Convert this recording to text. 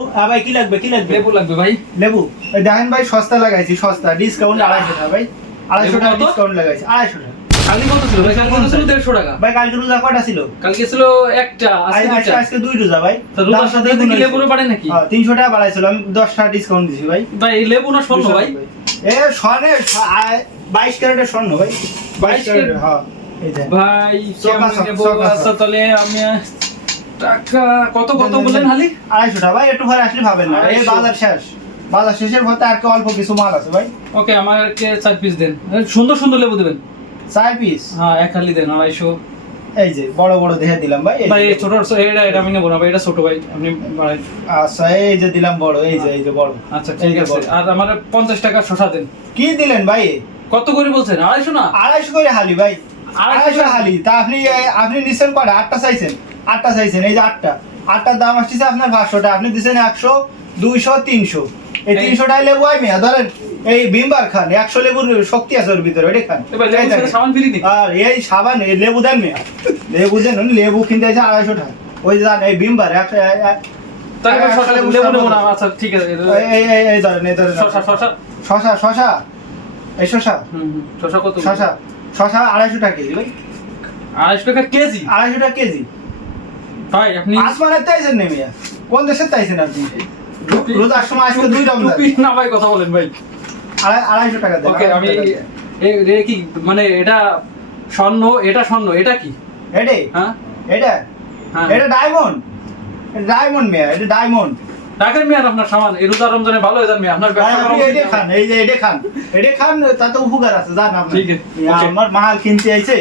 ভাই কি লাগবে লেবু লাগবে ভাই। লেবু দেখেন ভাই সস্তা লাগাইছি, সস্তা ডিসকাউন্ট 250 টাকা ভাই, 250 টাকা লেবু কত? ডিসকাউন্ট লাগাইছি, 250 টাকা কালকে কত ছিল ভাই? কালকে তো ছিল 150 টাকা। ভাই। কালকে রোজা কয়টা ছিল? কালকে ছিল একটা, আজকে দুইটা। আজকে 2 রোজা ভাই। তো রোজার সাথে কি লেবুরও বাড়ে নাকি? 300 টাকা বাড়াইছিল, আমি 10 টাকা ডিসকাউন্ট দিছি ভাই। ভাই এই লেবু না স্বর্ণ ভাই? এ স্বর্ণে 22 ক্যারেটের স্বর্ণ ভাই, 22 ক্যারেট। হ্যাঁ এই যে ভাই কেমন নেবো? আচ্ছা তাহলে আমি টাকা কত বললেন হালি? 250 টাকা ভাই, একটু ঘরে আসলে পাবেন না, এই 250 বাজার শেষ, বাজার শেষের পথে আর অল্প কিছু মাল আছে ভাই। ওকে আমাকে 4 পিস দেন, সুন্দর সুন্দর লেবু দেবেন। 4 পিস হ্যাঁ এক হালি দেন 250। এই যে বড় বড় দেখে দিলাম ভাই। ভাই এই ছোট এটা আমি নেবো না ভাই, এটা ছোট ভাই আপনি বাড়াই। আচ্ছা এই যে দিলাম বড়, এই যে বড়। আচ্ছা ঠিক আছে। আর আমার 50 টাকা শসা দেন। কি দিলেন ভাই? কত করে বলছেন? 250 না? 250 করে হালি ভাই, 250 250 হালি। তা আপনি নিছেন কয়টা? 8টা চাইছেন, 8টা চাইছেন, এই যে 8টার দাম আসছে আপনার 500 টাকা, আপনি দিছেন 100, 200, 300। এই 300 টাকা লেবু আই মিয়া ধরেন, এই বিমবার খান, 100 লেবুর শক্তি আছে ওর ভিতরে, ওটা খান। এবার লেবুর সাথে সাবান ফ্রি নাকি? আর এই সাবান, এই লেবু দেন মিয়া, লেবু দেন, লেবু কিনতে আছে 250 টাকা। ওই যে এই বিমবার তাহলে শসা লেবু নেবো না। আচ্ছা ঠিক আছে। এই ধরেন, এই ধরেন শসা শশা, এই শশা, শসা কত? শশা 250 টাকা কেজি ভাই, 250 টাকা কেজি? 250 টাকা কেজি। ভাই আপনি আসমানের তাইছেন নে মিয়া, কোন দেশের তাইছেন আপনি? রোজার সময় আজকে 2 রমজান, টুপি না ভাই কথা বলেন ভাই। 250 টাকা দেন। ওকে আমি কি মানে এটা স্বর্ণ, এটা কি? এটা হ্যাঁ এটা হ্যাঁ এটা ডায়মন্ড মিয়া, এটা ডায়মন্ড। টাকার মেয়াদ আপনার সামান এই রোজা রমজানে ভালো হয়ে যান মেয়ে, আপনার ব্যবসা করা আপনি উচিত এটা না। খান, এই যে এটা খান, তাতে উপকার আছে, জান আপনি। ঠিক আছে, আমার মাল কিনতে আইছে।